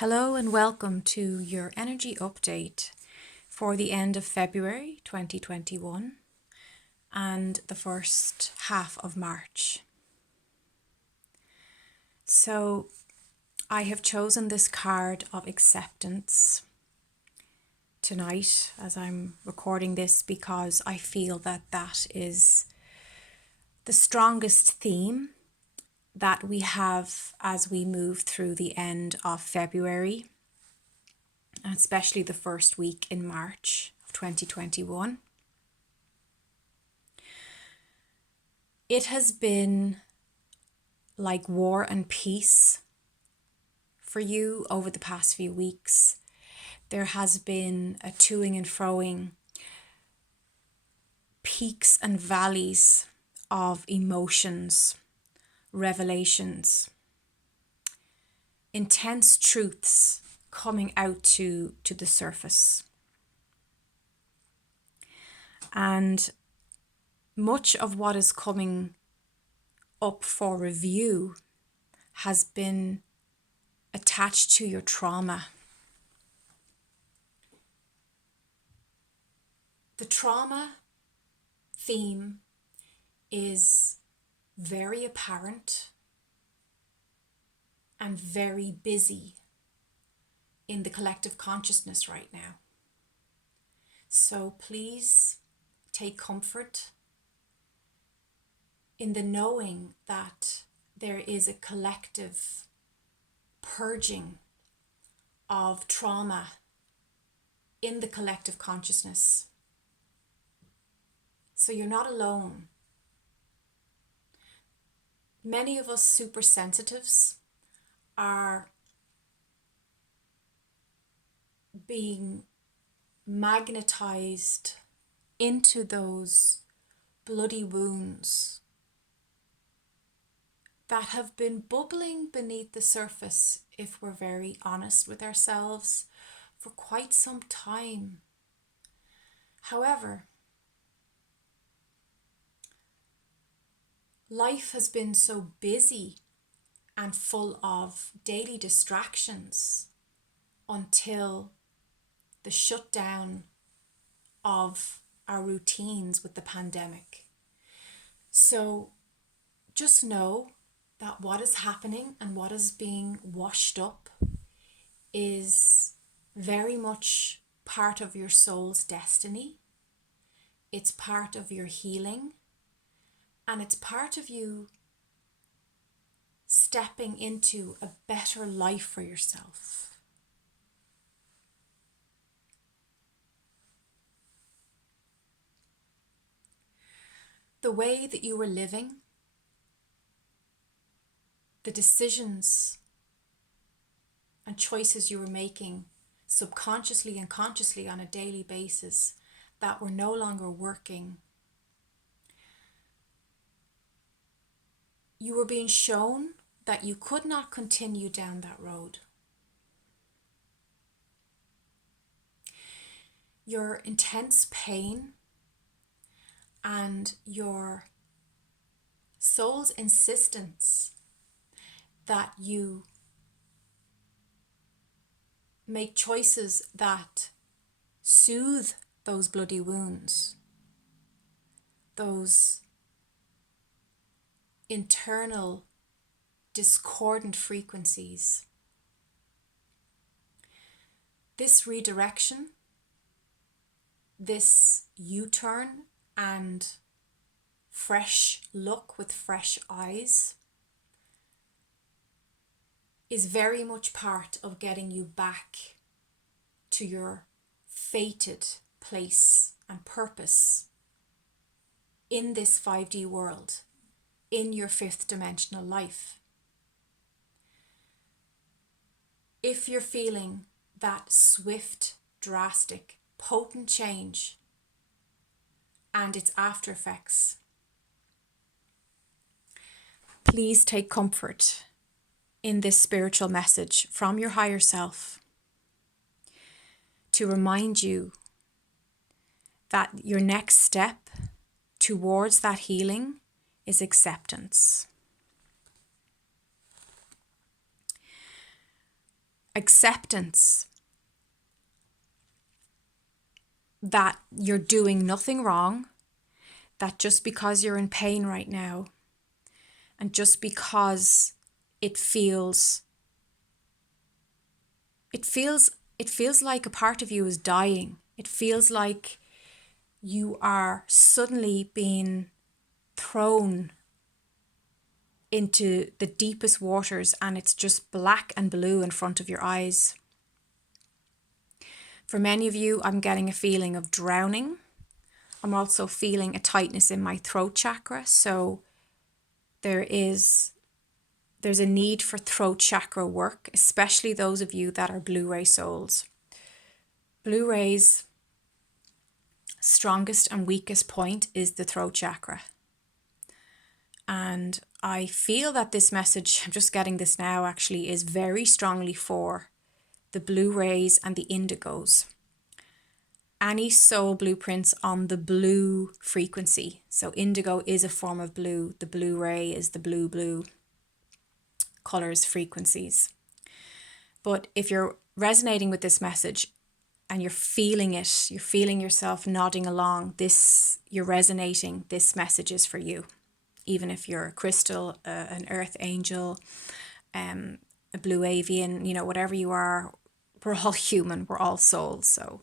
Hello and welcome to your energy update for the end of February 2021 and the first half of March. So I have chosen this card of acceptance tonight as I'm recording this because I feel that that is the strongest theme that we have as we move through the end of February, especially the first week in March of 2021. It has been like war and peace for you over the past few weeks. There has been a toing and froing, peaks and valleys of emotions, revelations, intense truths coming out to the surface. And much of what is coming up for review has been attached to your trauma. The trauma theme is very apparent and very busy in the collective consciousness right now. So please take comfort in the knowing that there is a collective purging of trauma in the collective consciousness. So you're not alone. Many of us super sensitives are being magnetized into those bloody wounds that have been bubbling beneath the surface, if we're very honest with ourselves, for quite some time. However, life has been so busy and full of daily distractions until the shutdown of our routines with the pandemic. So just know that what is happening and what is being washed up is very much part of your soul's destiny. It's part of your healing, and it's part of you stepping into a better life for yourself. The way that you were living, the decisions and choices you were making subconsciously and consciously on a daily basis that were no longer working. You were being shown that you could not continue down that road. Your intense pain and your soul's insistence that you make choices that soothe those bloody wounds, those internal discordant frequencies. This redirection, this U-turn and fresh look with fresh eyes is very much part of getting you back to your fated place and purpose in this 5D world, in your fifth dimensional life. If you're feeling that swift, drastic, potent change and its after effects, please take comfort in this spiritual message from your higher self to remind you that your next step towards that healing is acceptance. acceptance that you're doing nothing wrong, that just because you're in pain right now, and just because it feels like a part of you is dying. It feels like you are suddenly being thrown into the deepest waters and it's just black and blue in front of your eyes. For many of you, I'm getting a feeling of drowning. I'm also feeling a tightness in my throat chakra. So there's a need for throat chakra work, especially those of you that are Blu-ray souls. Blu-ray's strongest and weakest point is the throat chakra. And I feel that this message, I'm just getting this now actually, is very strongly for the Blu-rays and the indigos. Any soul blueprints on the blue frequency. So indigo is a form of blue. The Blu-ray is the blue colors, frequencies. But if you're resonating with this message and you're feeling it, you're feeling yourself nodding along, you're resonating, this message is for you. Even if you're a crystal, an earth angel, a blue avian, whatever you are, we're all human, we're all souls. So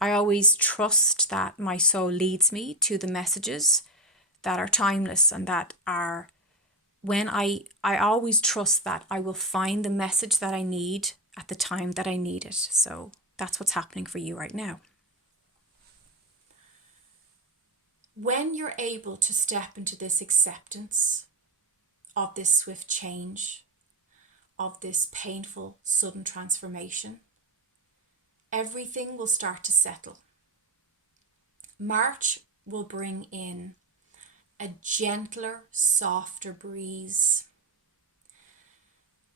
I always trust that my soul leads me to the messages that are timeless and that are, when I always trust that I will find the message that I need at the time that I need it. So that's what's happening for you right now. When you're able to step into this acceptance of this swift change, of this painful, sudden transformation, everything will start to settle. March will bring in a gentler, softer breeze.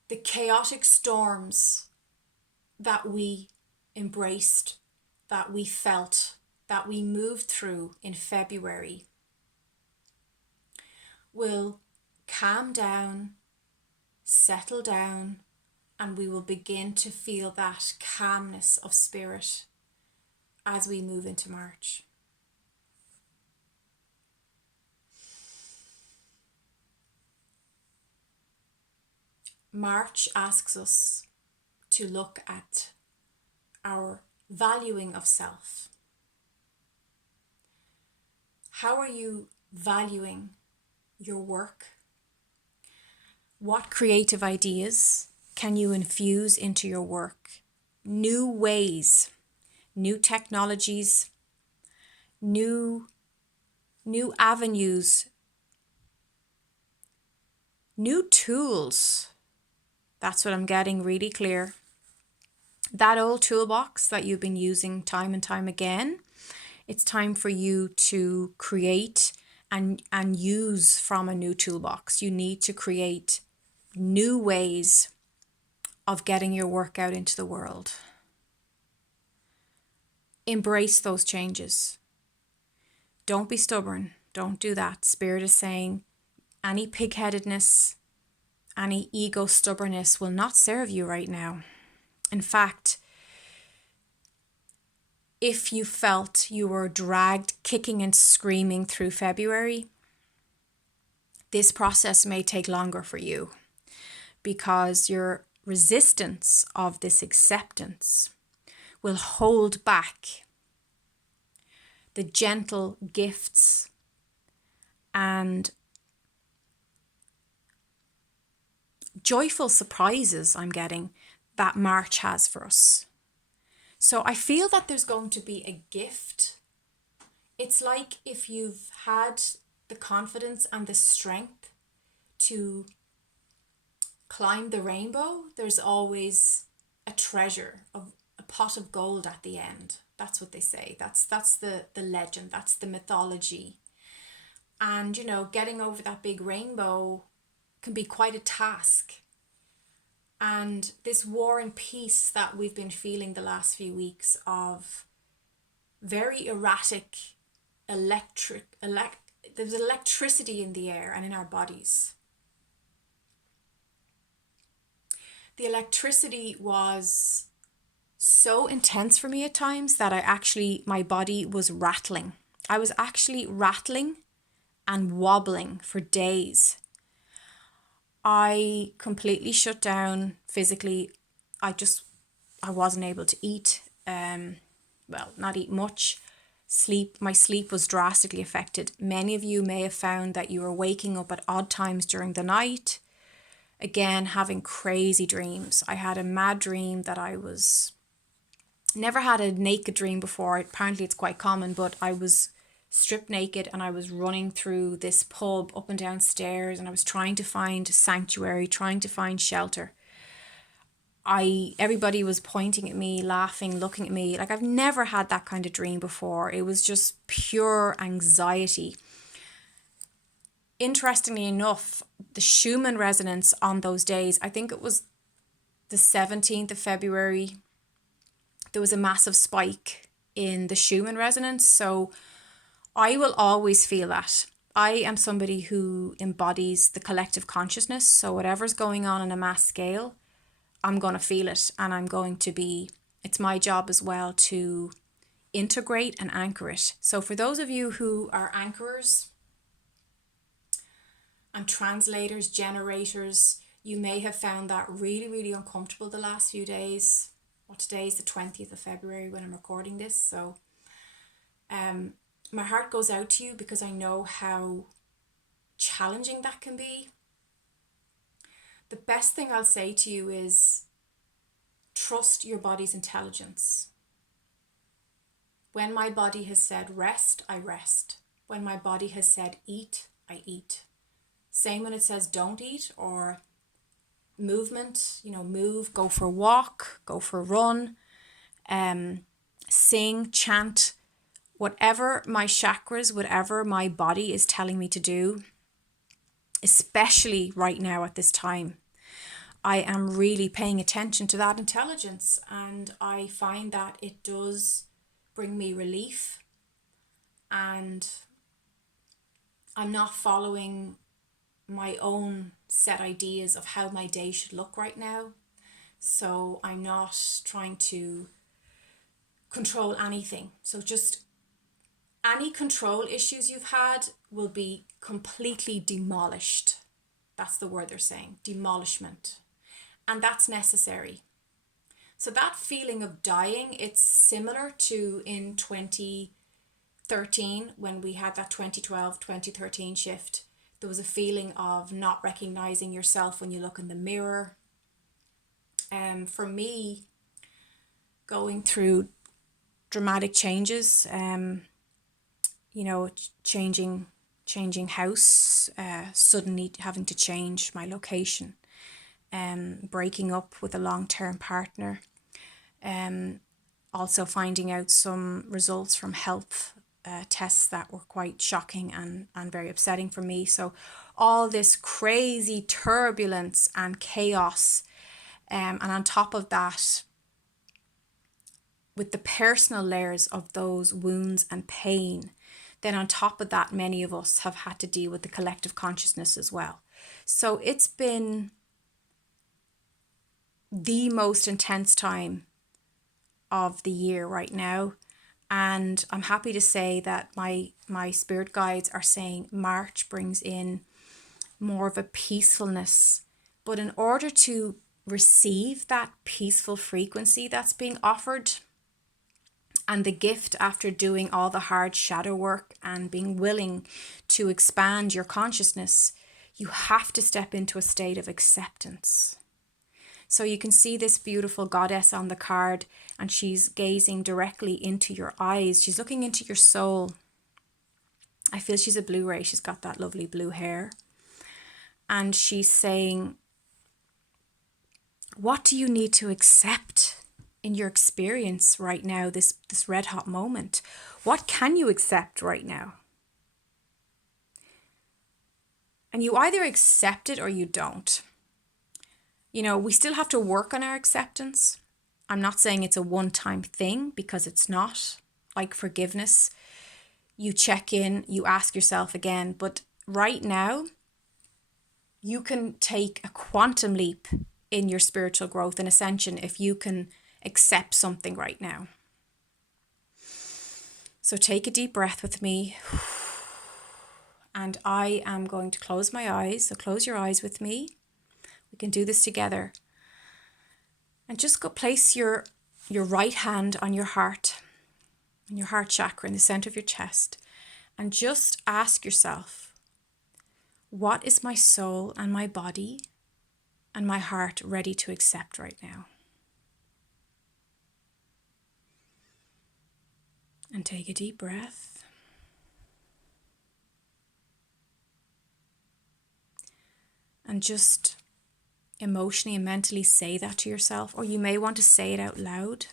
The chaotic storms that we embraced, that we felt, that we moved through in February will calm down, settle down, and we will begin to feel that calmness of spirit as we move into March. March asks us to look at our valuing of self. How are you valuing your work? What creative ideas can you infuse into your work? New ways, new technologies, new avenues, new tools. That's what I'm getting really clear. That old toolbox that you've been using time and time again, it's time for you to create and use from a new toolbox. You need to create new ways of getting your work out into the world. Embrace those changes. Don't be stubborn. Don't do that. Spirit is saying any pig-headedness, any ego stubbornness will not serve you right now. In fact, if you felt you were dragged kicking and screaming through February, this process may take longer for you because your resistance of this acceptance will hold back the gentle gifts and joyful surprises I'm getting that March has for us. So I feel that there's going to be a gift. It's like if you've had the confidence and the strength to climb the rainbow, there's always a treasure, of a pot of gold at the end. That's what they say. That's the legend. That's the mythology. And, getting over that big rainbow can be quite a task. And this war and peace that we've been feeling the last few weeks of very erratic there's electricity in the air and in our bodies. The electricity was so intense for me at times that my body was rattling. I was actually rattling and wobbling for days. I completely shut down physically. I wasn't able to eat. Not eat much. My sleep was drastically affected. Many of you may have found that you were waking up at odd times during the night. Again, having crazy dreams. I had a mad dream that I was never had a naked dream before. Apparently it's quite common, but I was stripped naked and I was running through this pub up and down stairs, and I was trying to find sanctuary, trying to find shelter. Everybody was pointing at me, laughing, looking at me. Like, I've never had that kind of dream before. It was just pure anxiety. Interestingly enough, the Schumann resonance on those days, I think it was the 17th of February, there was a massive spike in the Schumann resonance. So I will always feel that. I am somebody who embodies the collective consciousness. So whatever's going on a mass scale, I'm going to feel it, and it's my job as well to integrate and anchor it. So for those of you who are anchorers and translators, generators, you may have found that really, really uncomfortable the last few days. Well, today is the 20th of February when I'm recording this. So my heart goes out to you because I know how challenging that can be. The best thing I'll say to you is trust your body's intelligence. When my body has said rest, I rest. When my body has said eat, I eat. Same when it says don't eat, or movement, move, go for a walk, go for a run, sing, chant, whatever my chakras, whatever my body is telling me to do, especially right now at this time. I am really paying attention to that intelligence, and I find that it does bring me relief, and I'm not following my own set ideas of how my day should look right now. So I'm not trying to control anything. So just any control issues you've had will be completely demolished. That's the word they're saying, demolishment. And that's necessary. So that feeling of dying, it's similar to in 2013 when we had that 2012-2013 shift. There was a feeling of not recognizing yourself when you look in the mirror. For me, going through dramatic changes, changing house, suddenly having to change my location, breaking up with a long-term partner, also finding out some results from health tests that were quite shocking and very upsetting for me. So all this crazy turbulence and chaos, and on top of that, with the personal layers of those wounds and pain, then on top of that, many of us have had to deal with the collective consciousness as well. So it's been the most intense time of the year right now. And I'm happy to say that my spirit guides are saying March brings in more of a peacefulness. But in order to receive that peaceful frequency that's being offered, and the gift after doing all the hard shadow work and being willing to expand your consciousness, you have to step into a state of acceptance. So you can see this beautiful goddess on the card, and she's gazing directly into your eyes. She's looking into your soul. I feel she's a Blu-ray. She's got that lovely blue hair. And she's saying, what do you need to accept in your experience right now, this red hot moment? What can you accept right now? And you either accept it or you don't. We still have to work on our acceptance. I'm not saying it's a one-time thing, because it's not. Like forgiveness, you check in, you ask yourself again. But right now, you can take a quantum leap in your spiritual growth and ascension if you can accept something right now. So take a deep breath with me. And I am going to close my eyes. So close your eyes with me. We can do this together. And just go place your right hand on your heart chakra in the center of your chest. And just ask yourself, what is my soul and my body and my heart ready to accept right now? And take a deep breath. And just emotionally and mentally say that to yourself, or you may want to say it out loud.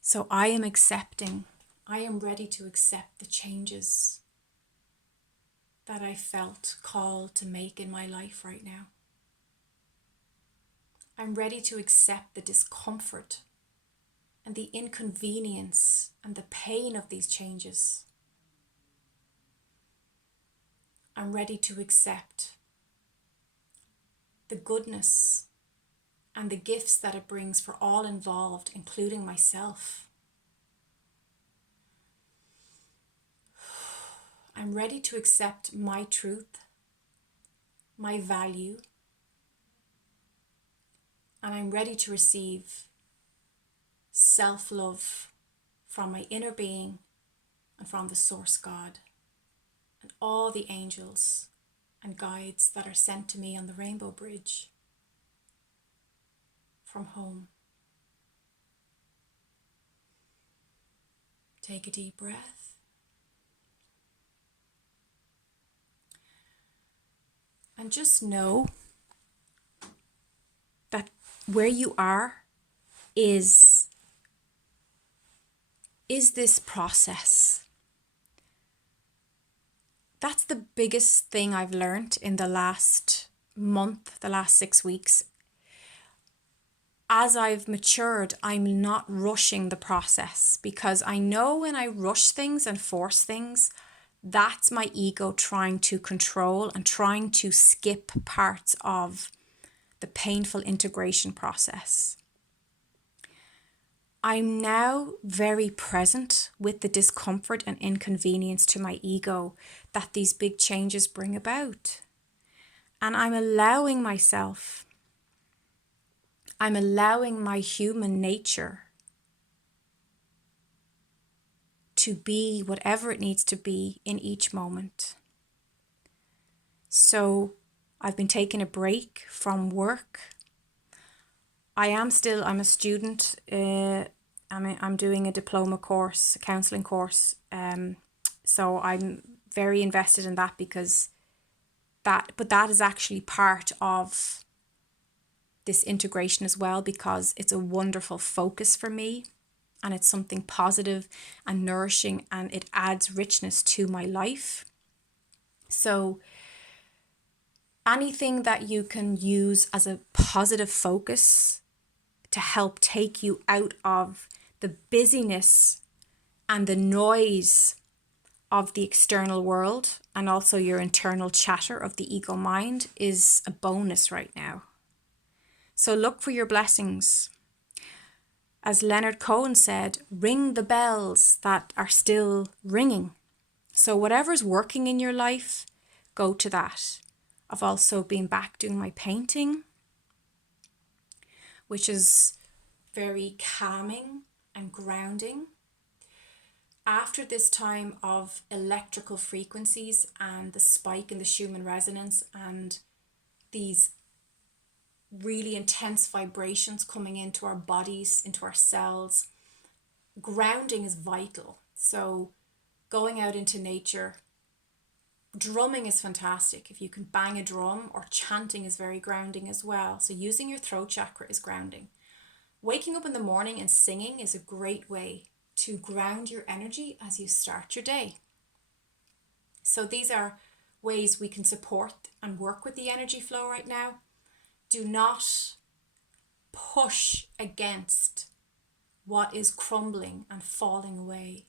So I am accepting, I am ready to accept the changes that I felt called to make in my life right now. I'm ready to accept the discomfort and the inconvenience and the pain of these changes. I'm ready to accept the goodness and the gifts that it brings for all involved, including myself. I'm ready to accept my truth, my value, and I'm ready to receive self-love from my inner being and from the Source God and all the angels and guides that are sent to me on the Rainbow Bridge from home. Take a deep breath. And just know that where you are is this process. That's the biggest thing I've learned in the last month, the last 6 weeks. As I've matured, I'm not rushing the process, because I know when I rush things and force things, that's my ego trying to control and trying to skip parts of the painful integration process. I'm now very present with the discomfort and inconvenience to my ego that these big changes bring about. And I'm allowing myself, I'm allowing my human nature to be whatever it needs to be in each moment. So I've been taking a break from work. I'm a student. I'm doing a diploma course, a counselling course. So I'm very invested in that, because that is actually part of this integration as well, because it's a wonderful focus for me and it's something positive and nourishing and it adds richness to my life. So anything that you can use as a positive focus to help take you out of the busyness and the noise of the external world and also your internal chatter of the ego mind is a bonus right now. So look for your blessings. As Leonard Cohen said, ring the bells that are still ringing. So whatever's working in your life, go to that. I've also been back doing my painting, which is very calming and grounding. After this time of electrical frequencies and the spike in the Schumann resonance and these really intense vibrations coming into our bodies, into our cells, grounding is vital. So going out into nature, drumming is fantastic. If you can bang a drum, or chanting is very grounding as well. So using your throat chakra is grounding. Waking up in the morning and singing is a great way to ground your energy as you start your day. So these are ways we can support and work with the energy flow right now. Do not push against what is crumbling and falling away.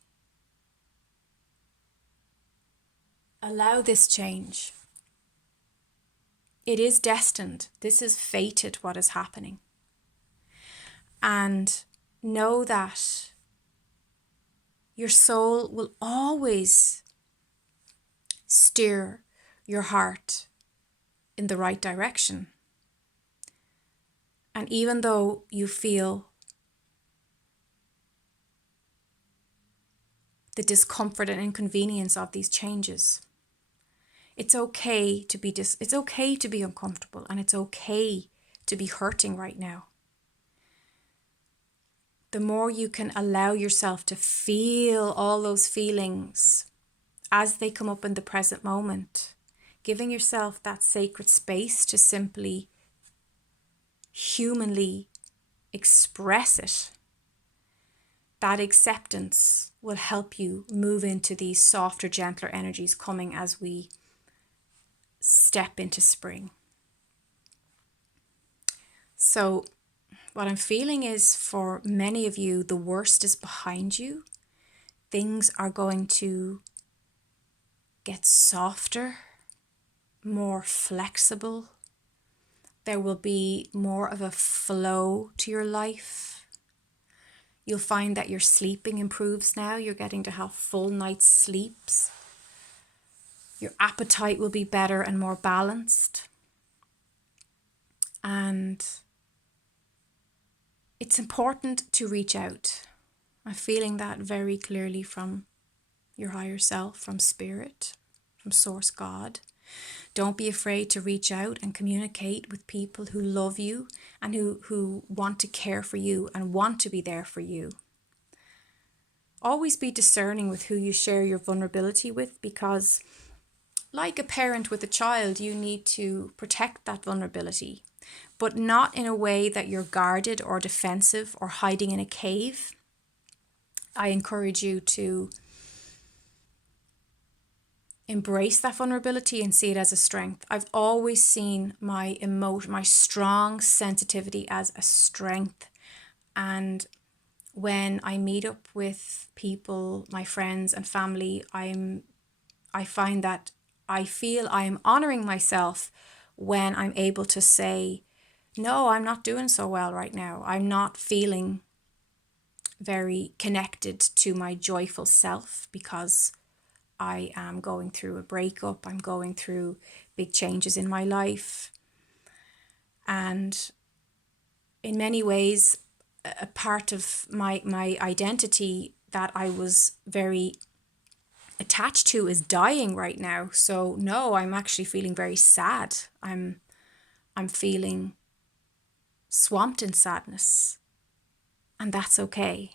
Allow this change. It is destined. This is fated, what is happening. And know that your soul will always steer your heart in the right direction. And even though you feel the discomfort and inconvenience of these changes, it's okay to be it's okay to be uncomfortable, and it's okay to be hurting right now. The more you can allow yourself to feel all those feelings as they come up in the present moment, giving yourself that sacred space to simply humanly express it, that acceptance will help you move into these softer, gentler energies coming as we step into spring. So what I'm feeling is, for many of you, the worst is behind you. Things are going to get softer, more flexible. There will be more of a flow to your life. You'll find that your sleeping improves now. You're getting to have full night's sleeps. Your appetite will be better and more balanced. And it's important to reach out. I'm feeling that very clearly from your higher self, from spirit, from Source God. Don't be afraid to reach out and communicate with people who love you and who want to care for you and want to be there for you. Always be discerning with who you share your vulnerability with, because like a parent with a child, you need to protect that vulnerability, but not in a way that you're guarded or defensive or hiding in a cave. I encourage you to embrace that vulnerability and see it as a strength. I've always seen my strong sensitivity as a strength. And when I meet up with people, my friends and family, I find that I feel I'm honoring myself when I'm able to say, no, I'm not doing so well right now. I'm not feeling very connected to my joyful self because I am going through a breakup. I'm going through big changes in my life. And in many ways, a part of my identity that I was very attached to is dying right now. So no, I'm actually feeling very sad. I'm feeling swamped in sadness. And that's okay.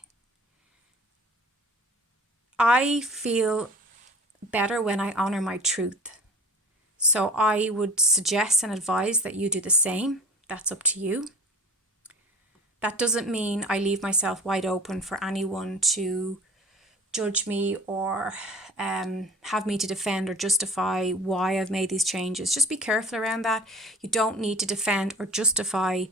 I feel better when I honor my truth. So I would suggest and advise that you do the same. That's up to you. That doesn't mean I leave myself wide open for anyone to judge me or have me to defend or justify why I've made these changes. Just be careful around that. You don't need to defend or justify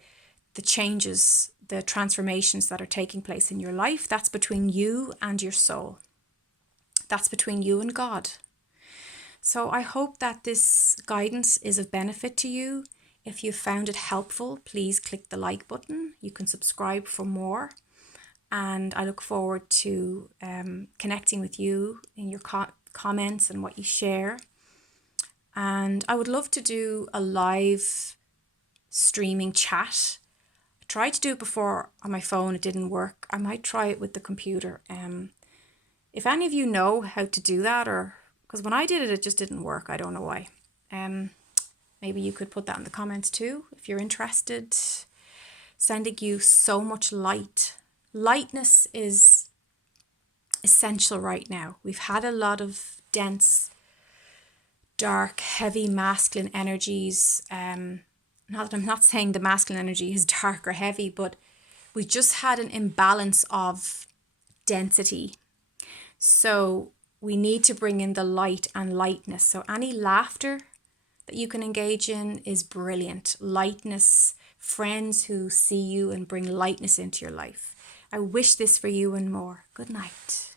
the changes, the transformations that are taking place in your life. That's between you and your soul. That's between you and God. So I hope that this guidance is of benefit to you. If you found it helpful, please click the like button. You can subscribe for more. And I look forward to connecting with you in your comments and what you share. And I would love to do a live streaming chat. I tried to do it before on my phone. It didn't work. I might try it with the computer. If any of you know how to do that, or because when I did it, it just didn't work. I don't know why. Maybe you could put that in the comments too if you're interested. Sending you so much light. Lightness is essential right now. We've had a lot of dense, dark, heavy masculine energies. I'm not saying the masculine energy is dark or heavy, but we just had an imbalance of density. So we need to bring in the light and lightness. So any laughter that you can engage in is brilliant. Lightness, friends who see you and bring lightness into your life. I wish this for you and more. Good night.